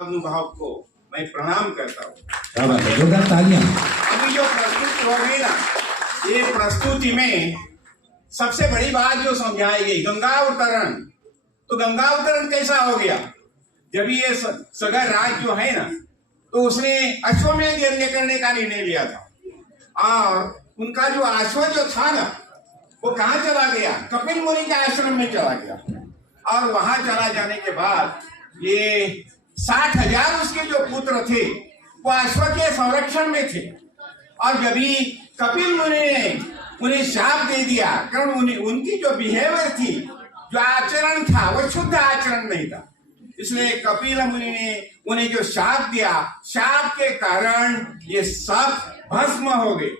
अनुभव को मैं प्रणाम करता हूँ। अभी जो प्रस्तुति हो गई ना, ये प्रस्तुति में सबसे बड़ी बात जो समझाई गई गंगा अवतरण। तो गंगा अवतरण कैसा हो गया? जब ये सगर राज जो है ना, तो उसने अश्वमेध यज्ञ करने का निर्णय लिया था और उनका जो अश्व जो था ना, वो कहाँ चला गया? कपिल मुनि के आश्रम में चला गया। और वहां चला जाने के बाद ये 60,000 उसके जो पुत्र थे वो अश्व के संरक्षण में थे। और जब भी कपिल मुनि ने उन्हें शाप दे दिया, कारण उनकी जो बिहेवियर थी, जो आचरण था, वो शुद्ध आचरण नहीं था, इसलिए कपिल मुनि ने उन्हें जो शाप दिया, शाप के कारण ये सब भस्म हो गए।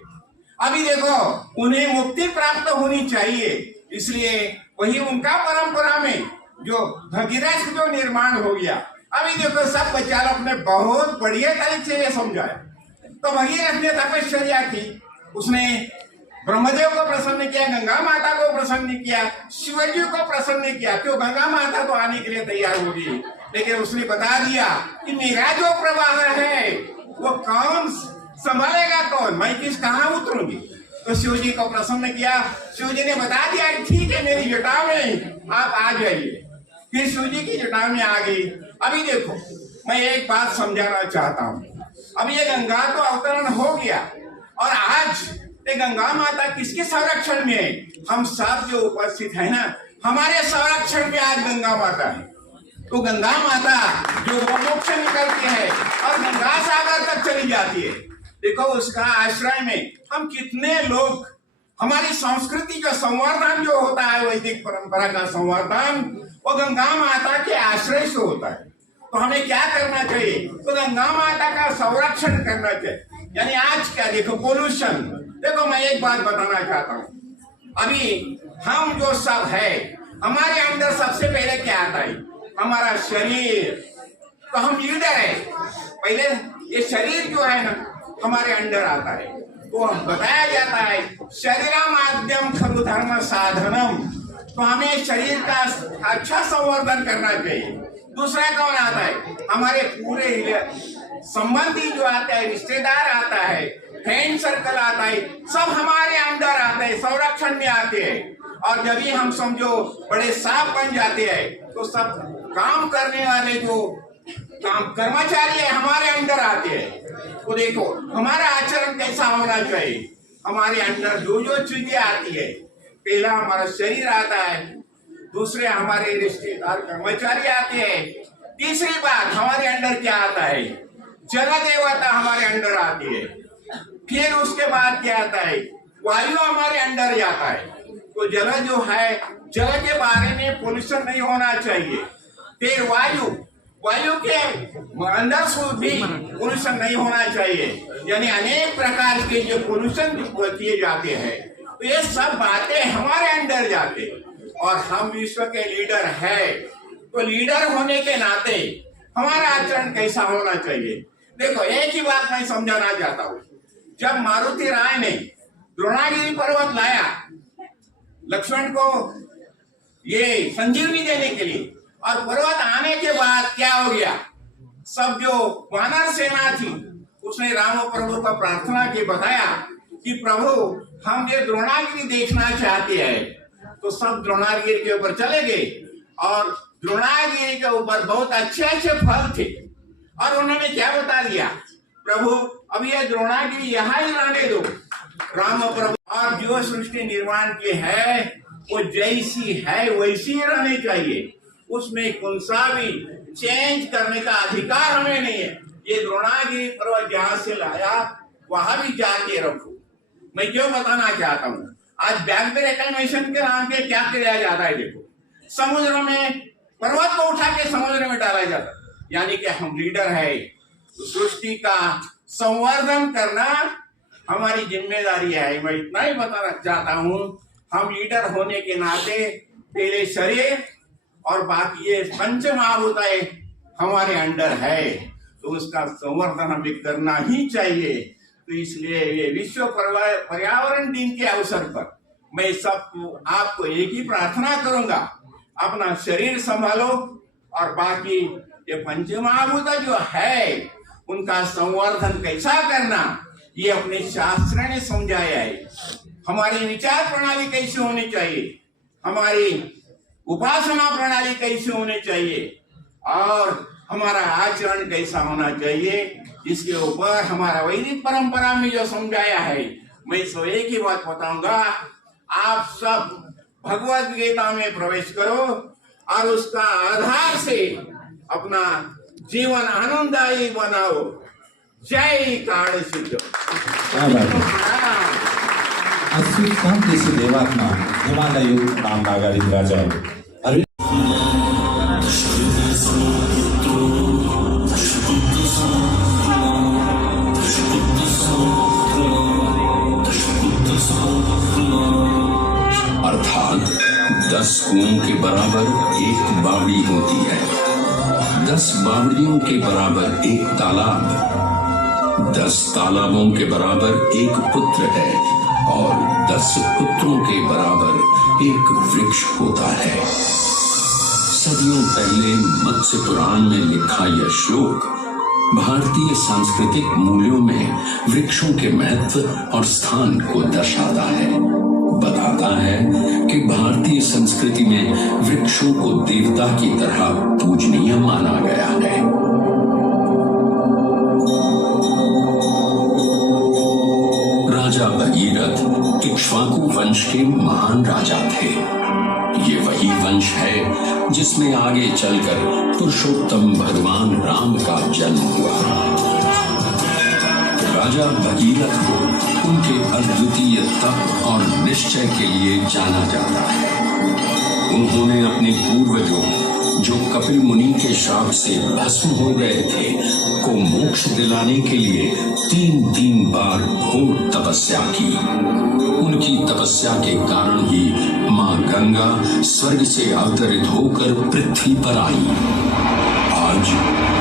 अभी देखो, उन्हें मुक्ति प्राप्त होनी चाहिए, इसलिए वही उनका परंपरा में जो भगीरथ जो निर्माण हो गया। अभी देखो, सब बच्चा ने बहुत बढ़िया तरीके से ये समझाया। तो भगीरथ ने तपस्या की, उसने ब्रह्मदेव को प्रसन्न किया, गंगा माता को प्रसन्न किया, शिवजी को प्रसन्न किया। क्यों? गंगा माता तो आने के लिए तैयार होगी, लेकिन उसने बता दिया कि मेरा जो प्रवाह है वो कौन संभालेगा, कौन, मैं किस कहाँ उतरूंगी। तो शिवजी को प्रसन्न किया। शिवजी ने बता दिया कि ठीक है, मेरी जटा में आप आ जाइए। फिर शिवजी की जटा में आ गई। अभी देखो, मैं एक बात समझाना चाहता हूँ। अब ये गंगा तो अवतरण हो गया और आज ये गंगा माता किसके संरक्षण में है? हम सब जो उपस्थित है ना, हमारे संरक्षण में आज गंगा माता है। तो गंगा माता जो मोक्ष निकलती है और गंगा सागर तक चली जाती है। देखो, उसका आश्रय में हम कितने लोग, हमारी संस्कृति का संवर्धन जो होता है, वैदिक परंपरा का संवर्धन, वो गंगा माता के आश्रय से होता है। तो हमें क्या करना चाहिए? तो गंगा माता का संरक्षण करना चाहिए। यानी आज क्या देखो, पोल्यूशन। देखो, मैं एक बात बताना चाहता हूँ। अभी हम जो सब है, हमारे अंदर सबसे पहले क्या आता है? हमारा शरीर। तो हम लीडर है। पहले ये शरीर जो है ना, हमारे अंदर आता है। तो बताया जाता है शरीर माध्यम खलु धर्म साधनम। तो हमें शरीर का अच्छा संवर्धन करना चाहिए। दूसरा कौन आता है? हमारे पूरे संबंधी जो आते हैं, रिश्तेदार आता है, फ्रेंड सर्कल आता है, सब हमारे अंदर आते हैं, संरक्षण में आते हैं। और जब भी हम समझो बड़े सांप बन जाते हैं, तो सब काम करने वाले जो काम कर्मचारी है हमारे अंदर आते हैं। तो देखो, हमारा आचरण कैसा होना चाहिए? हमारे अंदर जो जो चीजें आती है, पहला हमारा शरीर आता है, दूसरे हमारे रिश्तेदार कर्मचारी आते हैं, तीसरी बात हमारे अंदर क्या आता है? जल देवता हमारे अंदर आती है। फिर उसके बाद क्या आता है? वायु हमारे अंदर जाता है। तो जल जो है, जल के बारे में पोल्यूशन नहीं होना चाहिए। फिर वायु के अंदर भी पोल्यूशन नहीं होना चाहिए। यानी अनेक प्रकार के जो पोल्यूशन किए जाते हैं, तो ये सब बातें हमारे अंदर जाते। और हम विश्व के लीडर है, तो लीडर होने के नाते हमारा आचरण कैसा होना चाहिए? देखो, एक ही बात मैं समझाना चाहता हूँ। जब मारुति राय ने द्रोणागिरी पर्वत लाया लक्ष्मण को ये संजीवनी देने के लिए, और पर्वत आने के बाद क्या हो गया? सब जो वानर सेना थी, उसने राम प्रभु का प्रार्थना की, बताया कि प्रभु हम ये द्रोणागिरी देखना चाहते हैं। तो सब द्रोणागिरी के ऊपर चले गए और द्रोणागिरी के ऊपर बहुत अच्छे अच्छे फल थे। और उन्होंने क्या बता दिया? प्रभु अब ये द्रोणागिरी यहाँ ही रहने दो। राम प्रभु और जो सृष्टि निर्माण की है वो जैसी है वैसी ही रहनी चाहिए, उसमें कौन सा भी चेंज करने का अधिकार हमें नहीं है। ये द्रोणागिरी पर्वत जहाँ से लाया वहां भी जाके रखो। मैं क्यों बताना चाहता हूँ, आज बैक रिकग्निशन के नाम पे क्या किया जाता है? देखो, समुद्र में पर्वत को उठा के समुद्र में डाला जाता है। यानी कि हम लीडर है, तो सृष्टि का संवर्धन करना हमारी जिम्मेदारी है। मैं इतना ही बताना चाहता हूँ, हम लीडर होने के नाते पहले शरीर और बाकी ये पंच महाभूत हमारे अंदर है। तो तो उसका संवर्धन हमें करना ही चाहिए। तो इसलिए ये विश्व पर्यावरण दिन के अवसर पर मैं सबको आपको एक ही प्रार्थना करूंगा, अपना शरीर संभालो और बाकी ये पंचमहाभूत जो है उनका संवर्धन कैसा करना ये अपने शास्त्र ने समझाया है। हमारी विचार प्रणाली कैसे होनी चाहिए, हमारी उपासना प्रणाली कैसे होनी चाहिए और हमारा आचरण कैसा होना चाहिए, इसके ऊपर हमारा वैदिक परंपरा में जो समझाया है। मैं सो एक ही बात बताऊंगा, आप सब भगवत गीता में प्रवेश करो और उसका आधार से अपना जीवन आनंददायी बनाओ। जय काळ सिद्ध। अस्वीकांत देशी देवात्मा हिमालय नाम नागारित राजा अर्थात 10 कुओं के बराबर एक बावड़ी होती है, 10 बावड़ियों के बराबर एक तालाब, 10 तालाबों के बराबर एक पुत्र है और 10 पुत्रों के बराबर एक वृक्ष होता है। सदियों पहले मत्स्य पुराण में लिखा यह श्लोक भारतीय सांस्कृतिक मूल्यों में वृक्षों के महत्व और स्थान को दर्शाता है। बताता है कि भारतीय संस्कृति में वृक्षों को देवता की तरह पूजनीय माना गया है। राजा भगीरथ इक्ष्वाकु वंश के महान राजा थे। ये वही वंश है जिसमें आगे चलकर पुरुषोत्तम भगवान राम का जन्म हुआ। राजा भगीरथ को उनके अद्वितीय तप और निश्चय के लिए जाना जाता है। उन्होंने अपने पूर्वजों जो कपिल मुनि के श्राप से भस्म हो गए थे को मोक्ष दिलाने के लिए 3 बार घोर तपस्या की। उनकी तपस्या के कारण ही मां गंगा स्वर्ग से अवतरित होकर पृथ्वी पर आई। आज